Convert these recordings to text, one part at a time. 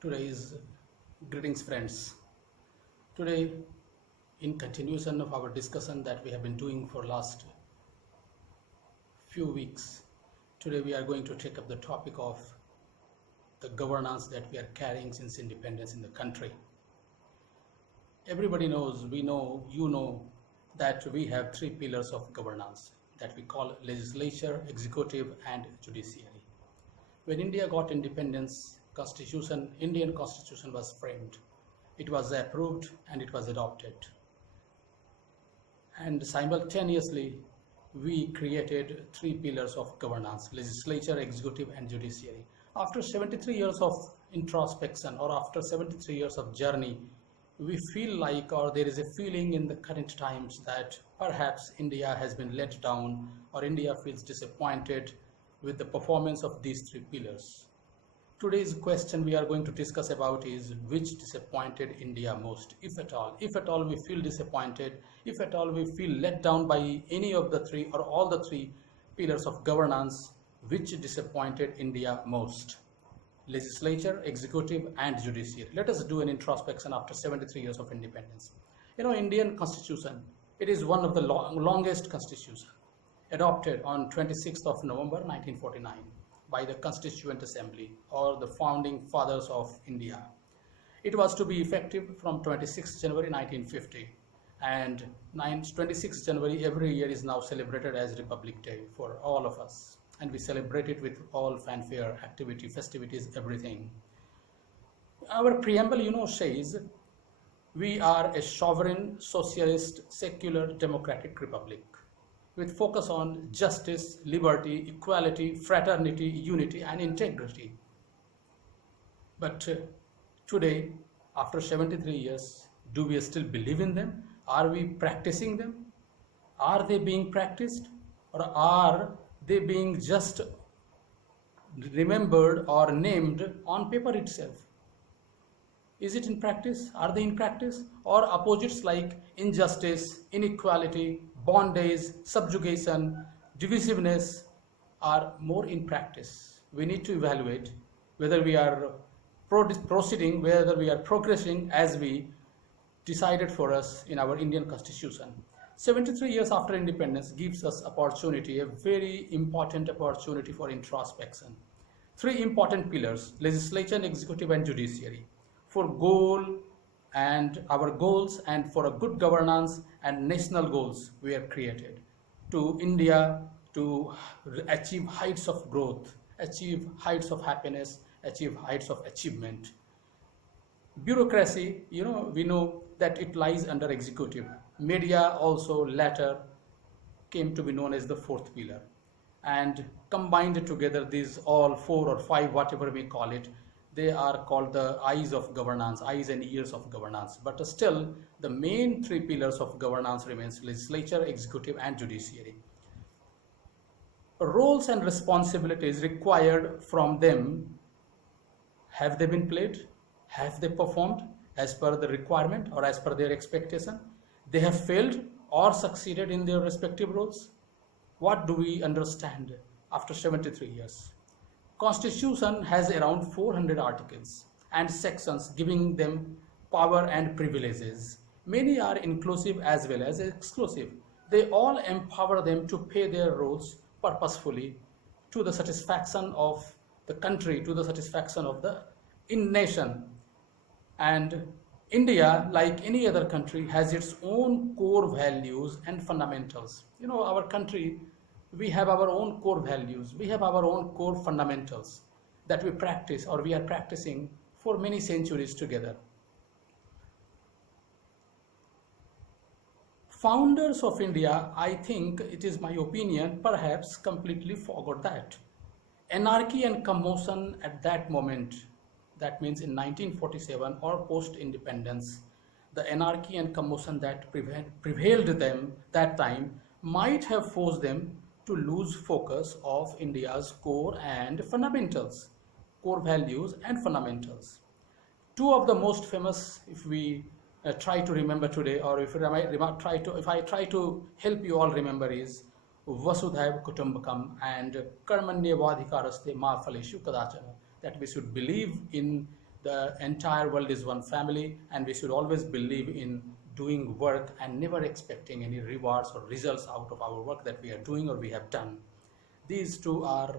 Today is greetings friends. Today, in continuation of our discussion that we have been doing for last few weeks, today we are going to take up the topic of the governance that we are carrying since independence in the country. Everybody knows, we know, you know that we have three pillars of governance that we call legislature, executive and judiciary. When India got independence, Indian constitution was framed. It was approved and it was adopted. And simultaneously, we created three pillars of governance: legislature, executive and judiciary. After 73 years of introspection, or after 73 years of journey, we feel like, or there is a feeling in the current times, that perhaps India has been let down, or India feels disappointed with the performance of these three pillars. Today's question we are going to discuss about is which disappointed India most, if at all. If at all we feel disappointed, if at all we feel let down by any of the three or all the three pillars of governance, which disappointed India most? Legislature, executive and judiciary. Let us do an introspection after 73 years of independence. Indian constitution, it is one of the longest constitutions, adopted on 26th of November 1949 by the Constituent Assembly, or the founding fathers of India. It was to be effective from 26th January 1950, and 26th January every year is now celebrated as Republic Day for all of us, and we celebrate it with all fanfare, activity, festivities, everything. Our preamble, says we are a sovereign, socialist, secular, democratic republic with focus on justice, liberty, equality, fraternity, unity and integrity. But today, after 73 years, do we still believe in them? Are we practicing them? Are they being practiced? Or are they being just remembered or named on paper itself? Is it in practice? Are they in practice? Or opposites like injustice, inequality, bondage, subjugation, divisiveness are more in practice? We need to evaluate whether we are proceeding, whether we are progressing as we decided for us in our Indian Constitution. 73 years after independence gives us opportunity, a very important opportunity for introspection. Three important pillars: legislature, executive and judiciary, for our goals and for a good governance and national goals were created to India to achieve heights of growth, achieve heights of happiness, achieve heights of achievement. Bureaucracy, we know that it lies under executive. Media also later came to be known as the fourth pillar. And combined together, these all four or five, whatever we call it, they are called the eyes of governance, eyes and ears of governance. But still, the main three pillars of governance remains legislature, executive and judiciary. Roles and responsibilities required from them, have they been played? Have they performed as per the requirement or as per their expectation? They have failed or succeeded in their respective roles? What do we understand after 73 years? Constitution has around 400 articles and sections giving them power and privileges. Many are inclusive as well as exclusive. They all empower them to play their roles purposefully to the satisfaction of the country, to the satisfaction of the nation. And India, like any other country, has its own core values and fundamentals. Our country, we have our own core values, we have our own core fundamentals that we practice, or we are practicing for many centuries together. Founders of India, I think, it is my opinion, perhaps completely forgot that. Anarchy and commotion at that moment, that means in 1947 or post-independence, the anarchy and commotion that prevailed them that time might have forced them to lose focus of India's core and fundamentals, core values and fundamentals. Two of the most famous, if we try to remember today, or if I try to help you all remember, is Vasudhaiva Kutumbakam and Karmanyevadhikaraste Ma Phaleshu Kadachana, that we should believe in the entire world is one family, and we should always believe in doing work and never expecting any rewards or results out of our work that we are doing or we have done. These two are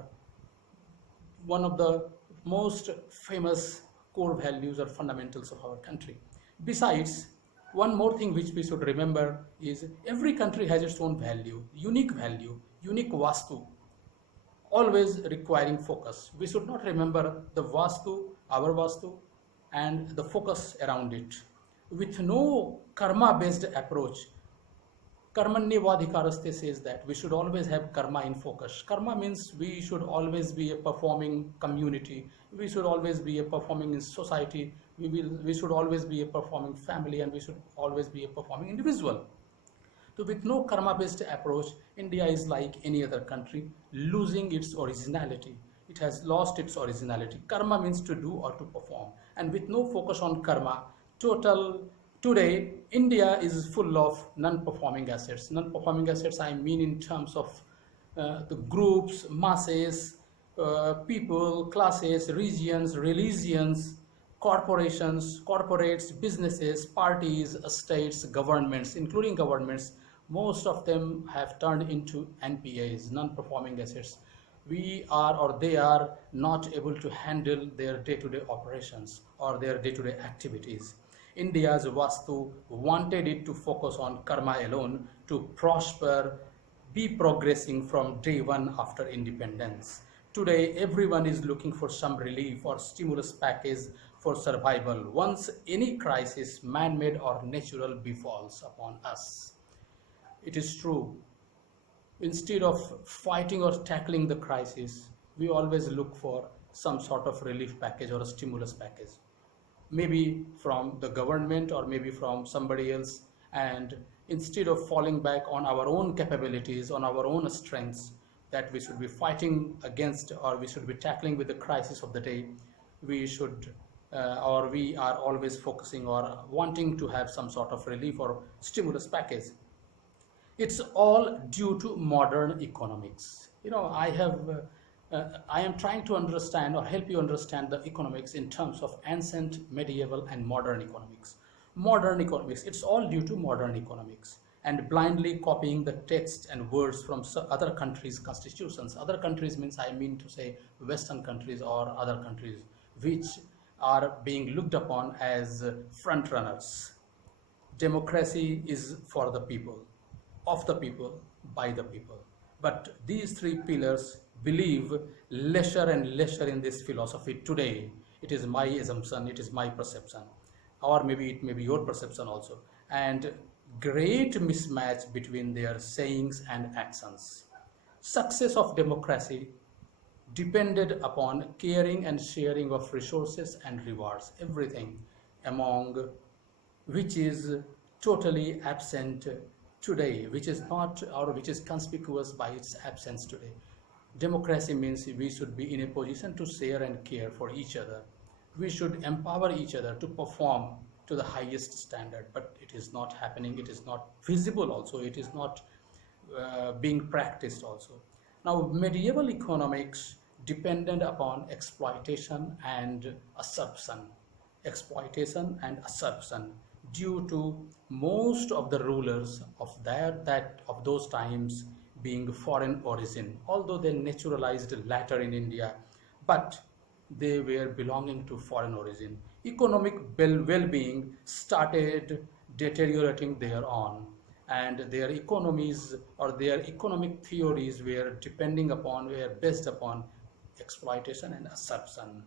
one of the most famous core values or fundamentals of our country. Besides, one more thing which we should remember is every country has its own value, unique vastu, always requiring focus. We should not remember the vastu, our vastu, and the focus around it. With no karma-based approach, Karmanyavadhikaraste says that we should always have karma in focus. Karma means we should always be a performing community. We should always be a performing in society. We should always be a performing family, and we should always be a performing individual. So with no karma-based approach, India is like any other country, losing its originality. It has lost its originality. Karma means to do or to perform. And with no focus on karma, today, India is full of non-performing assets. Non-performing assets, I mean in terms of the groups, masses, people, classes, regions, religions, corporates, businesses, parties, states, governments, including governments. Most of them have turned into NPAs, non-performing assets. We are or they are not able to handle their day-to-day operations or their day-to-day activities. India's Vastu wanted it to focus on karma alone, to prosper, be progressing from day one after independence. Today, everyone is looking for some relief or stimulus package for survival once any crisis, man-made or natural, befalls upon us. It is true, instead of fighting or tackling the crisis, we always look for some sort of relief package or a stimulus package, maybe from the government or maybe from somebody else. And instead of falling back on our own capabilities, on our own strengths that we should be fighting against or we should be tackling with the crisis of the day, we are always focusing or wanting to have some sort of relief or stimulus package. It's all due to modern economics. I am trying to understand or help you understand the economics in terms of ancient, medieval, and modern economics. Modern economics, it's all due to modern economics and blindly copying the text and words from other countries' constitutions. Other countries means, I mean to say, Western countries or other countries which are being looked upon as front runners. Democracy is for the people, of the people, by the people. But these three pillars believe lesser and lesser in this philosophy today. It is my assumption, it is my perception, or maybe it may be your perception also. And great mismatch between their sayings and actions. Success of democracy depended upon caring and sharing of resources and rewards, everything, among which is totally absent today, which is not or which is conspicuous by its absence today. Democracy means we should be in a position to share and care for each other. We should empower each other to perform to the highest standard, but it is not happening. It is not visible also. It is not being practiced also. Now, medieval economics depended upon exploitation and assumption. Exploitation and assumption, due to most of the rulers of those times being foreign origin, although they naturalized later in India, but they were belonging to foreign origin. Economic well-being started deteriorating thereon, and their economies or their economic theories were based upon exploitation and assumption.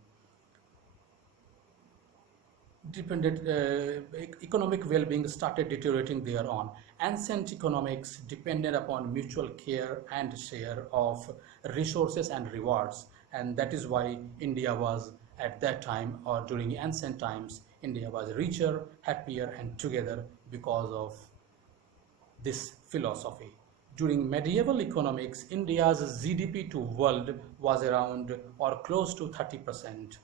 Economic well-being started deteriorating thereon. Ancient economics depended upon mutual care and share of resources and rewards, and that is why India was at that time, or during ancient times, India was richer, happier, and together because of this philosophy. During medieval economics, India's GDP to world was around or close to 30%.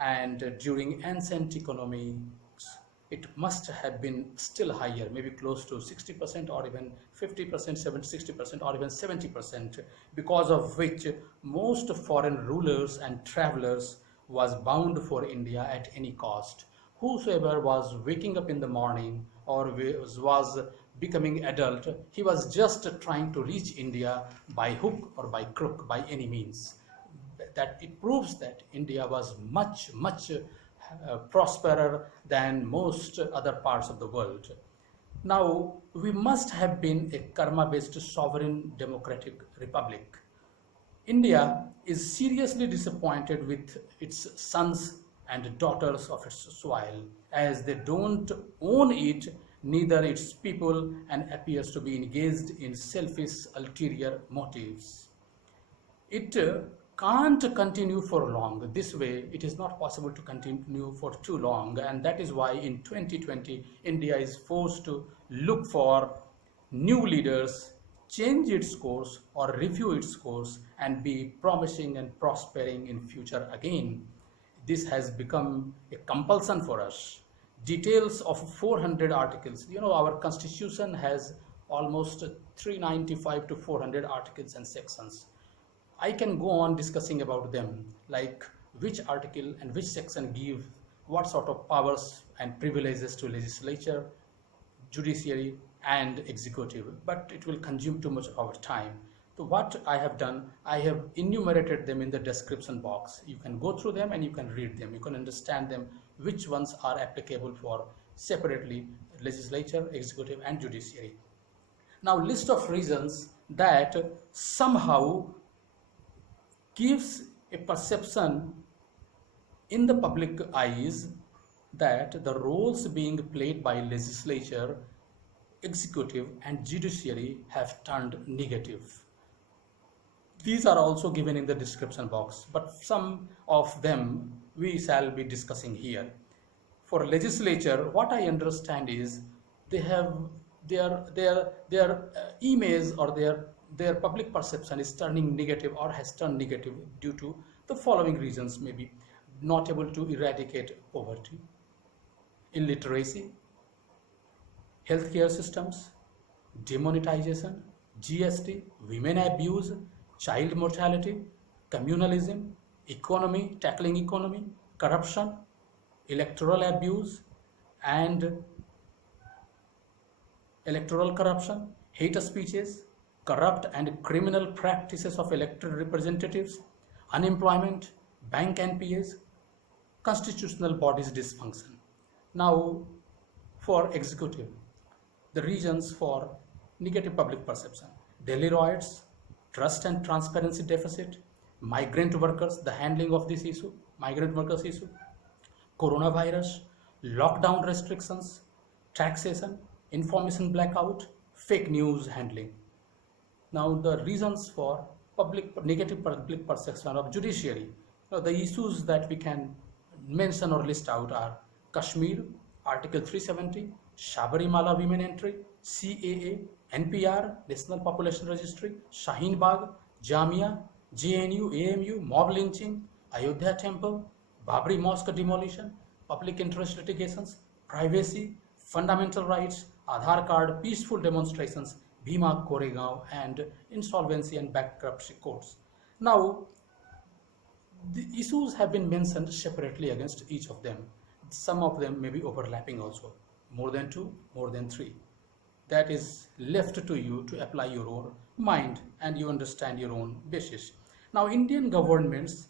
And during ancient economics, it must have been still higher, maybe close to 60% or even 50%, 60% or even 70%, because of which most foreign rulers and travelers was bound for India at any cost. Whosoever was waking up in the morning or was becoming adult, he was just trying to reach India by hook or by crook, by any means. That it proves that India was much, much prosperer than most other parts of the world. Now, we must have been a karma-based sovereign democratic republic. India is seriously disappointed with its sons and daughters of its soil, as they don't own it, neither its people, and appears to be engaged in selfish ulterior motives. It can't continue for long. This way, it is not possible to continue for too long, and that is why in 2020, India is forced to look for new leaders, change its course or review its course, and be promising and prospering in future again. This has become a compulsion for us. Details of 400 articles. You know, our constitution has almost 395 to 400 articles and sections. I can go on discussing about them, like which article and which section give what sort of powers and privileges to legislature, judiciary, and executive, but it will consume too much of our time. So what I have done, I have enumerated them in the description box. You can go through them and you can read them. You can understand them, which ones are applicable for separately legislature, executive, and judiciary. Now, list of reasons that somehow gives a perception in the public eyes that the roles being played by legislature, executive, and judiciary have turned negative. These are also given in the description box, but some of them we shall be discussing here. For legislature, what I understand is they have their image or their public perception is turning negative or has turned negative due to the following reasons: maybe not able to eradicate poverty, illiteracy, healthcare systems, demonetization, GST, women abuse, child mortality, communalism, economy, tackling economy, corruption, electoral abuse and electoral corruption, hate speeches, corrupt and criminal practices of elected representatives, unemployment, bank NPAs, constitutional bodies dysfunction. Now, for executive, the reasons for negative public perception: Delhi riots, trust and transparency deficit, migrant workers, the handling of this issue, migrant workers issue, coronavirus, lockdown restrictions, taxation, information blackout, fake news handling. Now, the reasons for negative public perception of judiciary. Now, the issues that we can mention or list out are Kashmir, Article 370, Sabarimala women entry, CAA, NPR, National Population Registry, Shaheen Bagh, Jamia, JNU, AMU, mob lynching, Ayodhya Temple, Babri Mosque demolition, public interest litigations, privacy, fundamental rights, Aadhaar card, peaceful demonstrations, Bhima Koregaon, and insolvency and bankruptcy courts. Now, the issues have been mentioned separately against each of them. Some of them may be overlapping also, more than two, more than three. That is left to you to apply your own mind and you understand your own basis. Now, Indian governments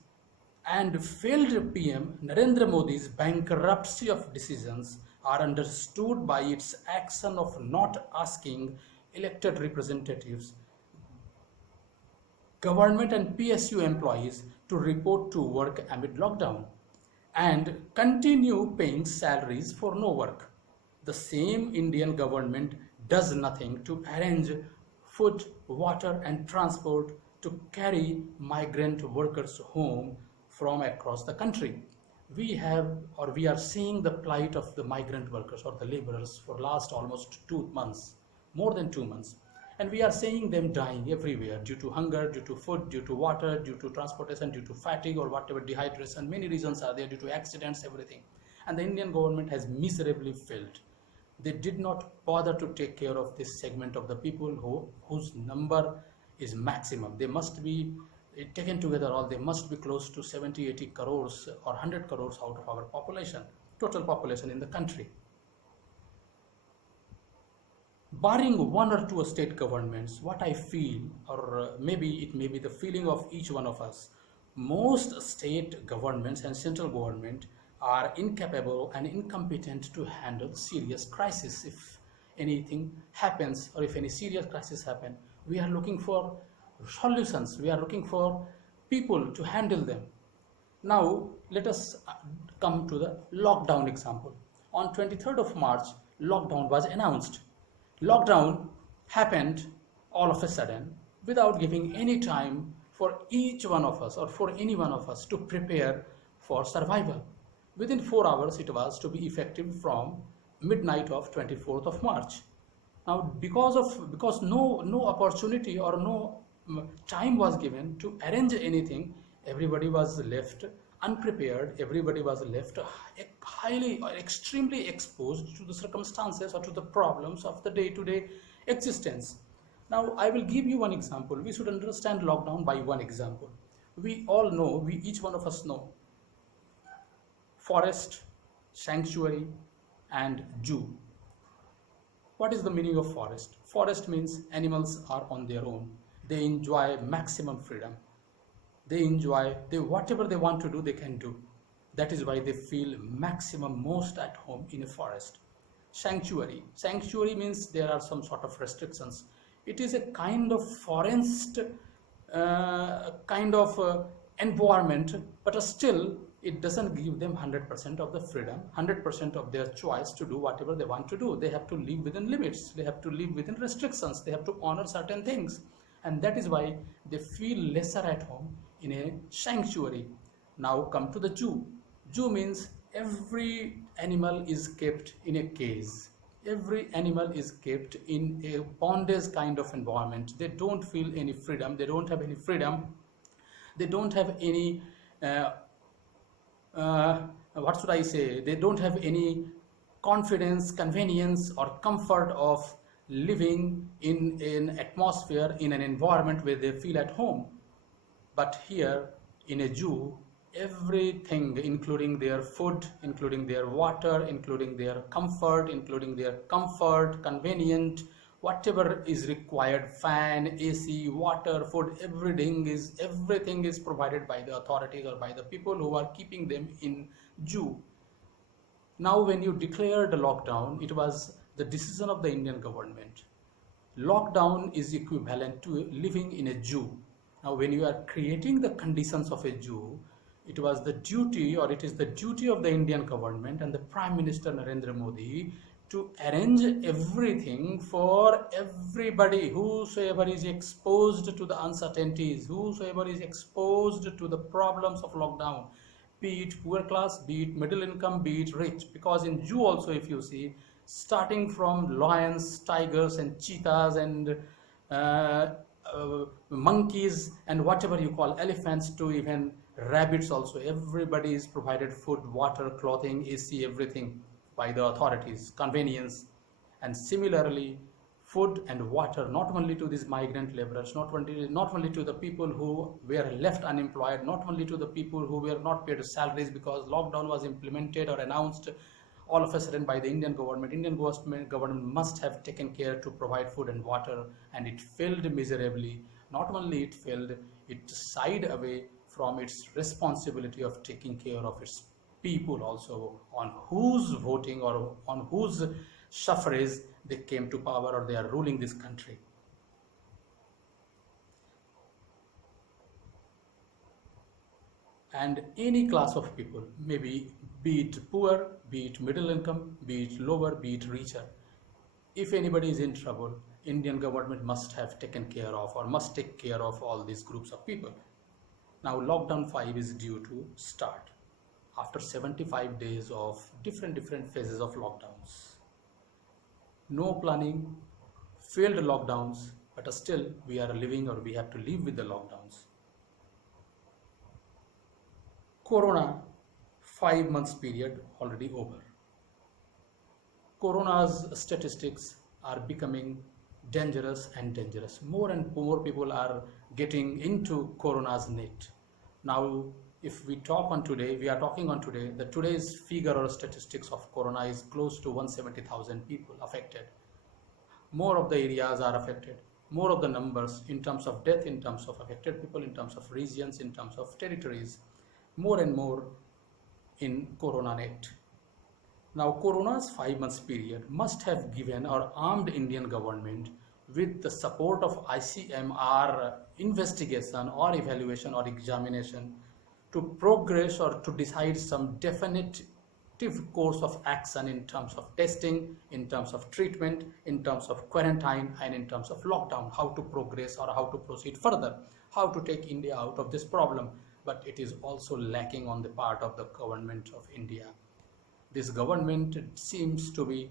and failed PM Narendra Modi's bankruptcy of decisions are understood by its action of not asking elected representatives, government and PSU employees to report to work amid lockdown and continue paying salaries for no work. The same Indian government does nothing to arrange food, water and transport to carry migrant workers home from across the country. We are seeing the plight of the migrant workers or the laborers for last almost 2 months, more than 2 months. And we are seeing them dying everywhere due to hunger, due to food, due to water, due to transportation, due to fatigue or whatever, dehydration. Many reasons are there, due to accidents, everything. And the Indian government has miserably failed. They did not bother to take care of this segment of the people whose number is maximum. They must be taken together all, they must be close to 70-80 crores or 100 crores out of our population, total population in the country. Barring one or two state governments, what I feel, or maybe it may be the feeling of each one of us, most state governments and central government are incapable and incompetent to handle serious crisis. If anything happens or if any serious crisis happen, we are looking for solutions, we are looking for people to handle them. Now let us come to the lockdown example. On 23rd of March, lockdown was announced. Lockdown happened all of a sudden without giving any time for each one of us or for any one of us to prepare for survival. Within 4 hours it was to be effective from midnight of 24th of March. Now because no opportunity or no time was given to arrange anything, everybody was left unprepared, everybody was left highly or extremely exposed to the circumstances or to the problems of the day-to-day existence. Now I will give you one example. We should understand lockdown by one example. We all know, each one of us know, forest, sanctuary and zoo. What is the meaning of forest? Forest means animals are on their own. They enjoy maximum freedom. They enjoy, whatever they want to do, they can do. That is why they feel maximum most at home in a forest. Sanctuary. Sanctuary means there are some sort of restrictions. It is a kind of forest environment, but still it doesn't give them 100% of the freedom, 100% of their choice to do whatever they want to do. They have to live within limits. They have to live within restrictions. They have to honor certain things. And that is why they feel lesser at home in a sanctuary. Now come to the zoo. Zoo means every animal is kept in a cage. Every animal is kept in a bondage kind of environment. They don't feel any freedom. They don't have any freedom. They don't have any, what should I say? They don't have any confidence, convenience or comfort of living in an atmosphere, in an environment where they feel at home. But here in a zoo, everything, including their food, including their water, including their comfort, convenient, whatever is required, fan, AC, water, food, everything is provided by the authorities or by the people who are keeping them in zoo. Now when you declared the lockdown, it was the decision of the Indian government. Lockdown is equivalent to living in a zoo. Now when you are creating the conditions of a zoo, it was the duty, or it is the duty of the Indian government and the Prime Minister Narendra Modi to arrange everything for everybody, whosoever is exposed to the uncertainties, whosoever is exposed to the problems of lockdown, be it poor class, be it middle income, be it rich. Because in zoo also, if you see, starting from lions, tigers and cheetahs and monkeys and whatever you call elephants to even rabbits also, everybody is provided food, water, clothing, AC, everything by the authorities, convenience. And similarly, food and water not only to these migrant laborers, not only to the people who were left unemployed, not only to the people who were not paid salaries because lockdown was implemented or announced all of a sudden by the Indian government. Indian government must have taken care to provide food and water, and it failed miserably. Not only it failed, it shied away from its responsibility of taking care of its people also, on whose voting or on whose suffrage they came to power or they are ruling this country. And any class of people, maybe be it poor, be it middle income, be it lower, be it richer, if anybody is in trouble, Indian government must have taken care of or must take care of all these groups of people. Now lockdown 5 is due to start after 75 days of different phases of lockdowns. No planning, failed lockdowns, but still we are living or we have to live with the lockdowns. Corona 5 months period already over. Corona's statistics are becoming dangerous and dangerous. More and more people are getting into Corona's net. Now, if we talk on today, we are talking on today, the today's figure or statistics of Corona is close to 170,000 people affected. More of the areas are affected, more of the numbers in terms of death, in terms of affected people, in terms of regions, in terms of territories, more and more in Corona net. Now, Corona's 5 months period must have given our armed Indian government, with the support of ICMR investigation or evaluation or examination, to progress or to decide some definitive course of action in terms of testing, in terms of treatment, in terms of quarantine, and in terms of lockdown, how to progress or how to proceed further, how to take India out of this problem. But it is also lacking on the part of the government of India. This government seems to be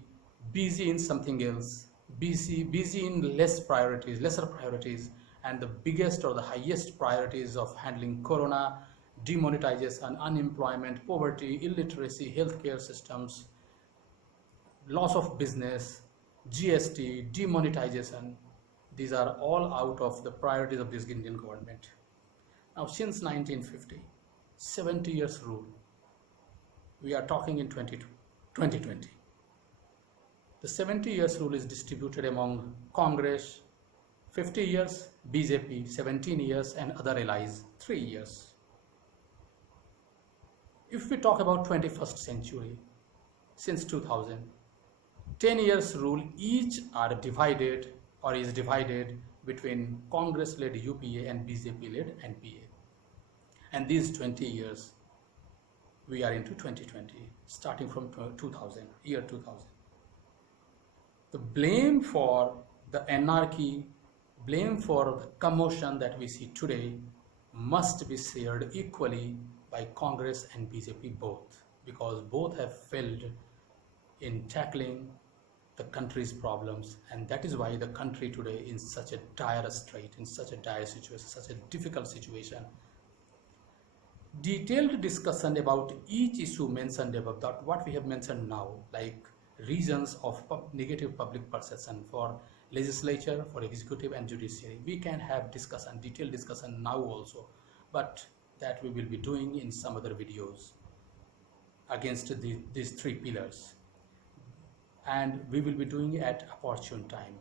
busy in something else, busy in lesser priorities, and the biggest or the highest priorities of handling Corona, demonetization, unemployment, poverty, illiteracy, healthcare systems, loss of business, GST, demonetization. These are all out of the priorities of this Indian government. Now, since 1950, 70 years rule, we are talking in 2020. The 70 years rule is distributed among Congress, 50 years, BJP, 17 years, and other allies, 3 years. If we talk about 21st century, since 2000, 10 years rule each are divided or is divided between Congress-led UPA and BJP-led NPA. And these 20 years, we are into 2020, starting from 2000, year 2000. The blame for the anarchy, blame for the commotion that we see today must be shared equally by Congress and BJP both, because both have failed in tackling the country's problems, and that is why the country today is in such a dire strait, in such a dire situation, such a difficult situation. Detailed discussion about each issue mentioned above, that what we have mentioned now, like reasons of negative public perception for legislature, for executive and judiciary, we can have discussion, detailed discussion now also, but that we will be doing in some other videos against these 3 pillars, and we will be doing it at opportune time,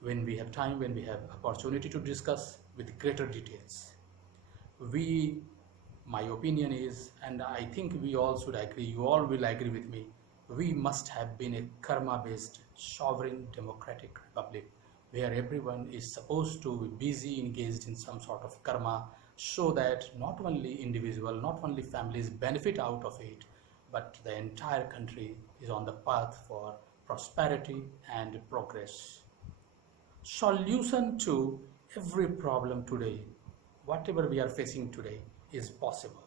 when we have time, when we have opportunity to discuss with greater details. My opinion is, and I think we all should agree, you all will agree with me, we must have been a karma-based, sovereign, democratic republic, where everyone is supposed to be busy, engaged in some sort of karma, so that not only individual, not only families benefit out of it, but the entire country is on the path for prosperity and progress. Solution to every problem today, whatever we are facing today, is possible.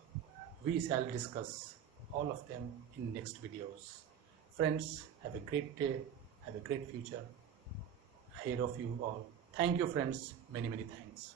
We shall discuss all of them in next videos. Friends, have a great day, have a great future ahead of you all. Thank you, friends. Many, many thanks.